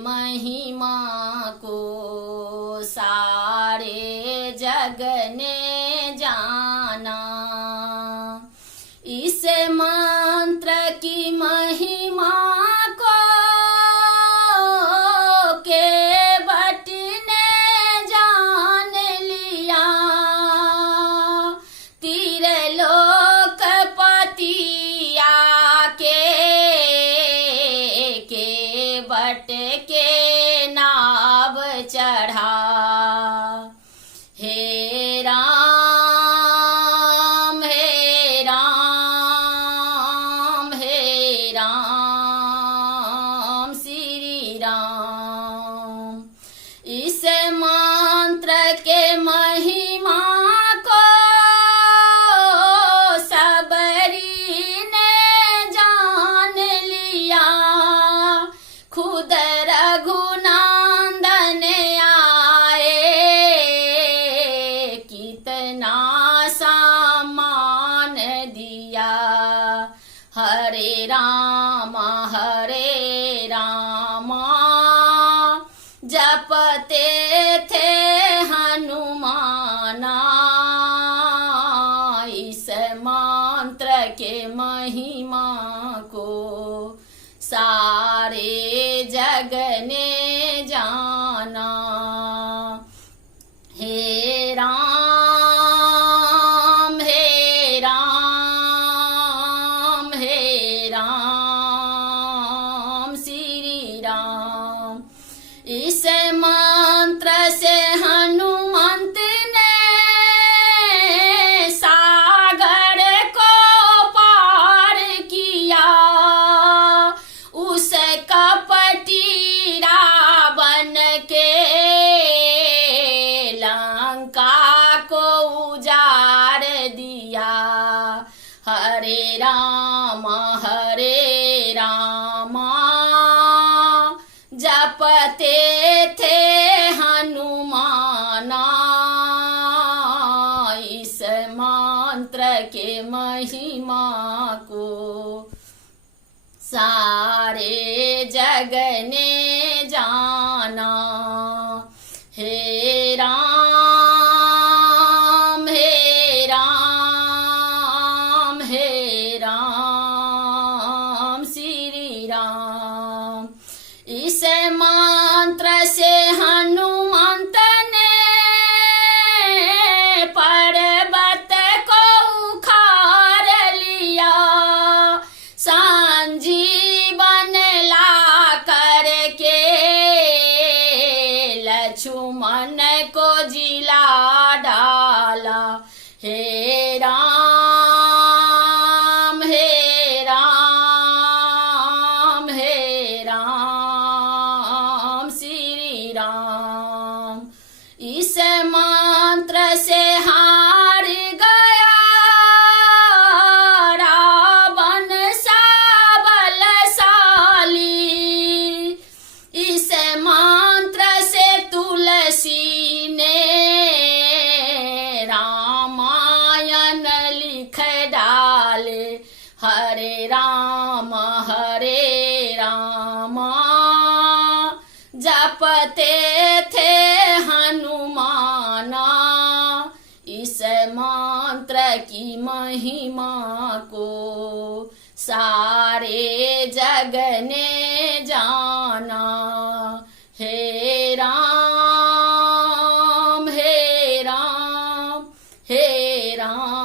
महिमा को सारे जग ने जाना। इस मंत्र की महिमा को केवट ने जान लिया। त्रिलोकपति आके केवट के नाव चढ़ा। हे राम हे राम हे राम श्री राम। इस मंत्र के महिमा को सबरी ने जान लिया। खुद रघुनंदन आए कितना सम्मान दिया। हरे राम जपते थे हनुमाना। इस मंत्र के महिमा को सारे जग ने जाना। हे राम हे राम हे राम श्री राम। इस मंत्र से हनुमंत ने सागर को पार किया। उस कपटी रावण के लंका को उजाड़ दिया। हरे राम जपते थे हनुमाना। इस मंत्र के महिमा को सारे जग ने जाना। हे राम हे राम हे राम श्री राम। इस मंत्र से हनुमंत ने पर्वत को उखाड़ लिया। संजीवन ला करके लक्ष्मण को जिला डाला। हे राम हे राम हे राम श्री राम। इस मंत्र से हार गया रावण सा बलशाली। इस मंत्र से तुलसी ने रामायण लिख डाले। हरे राम जपते थे हनुमाना। इस मंत्र की महिमा को सारे जग ने जाना। हे राम हे राम हे राम।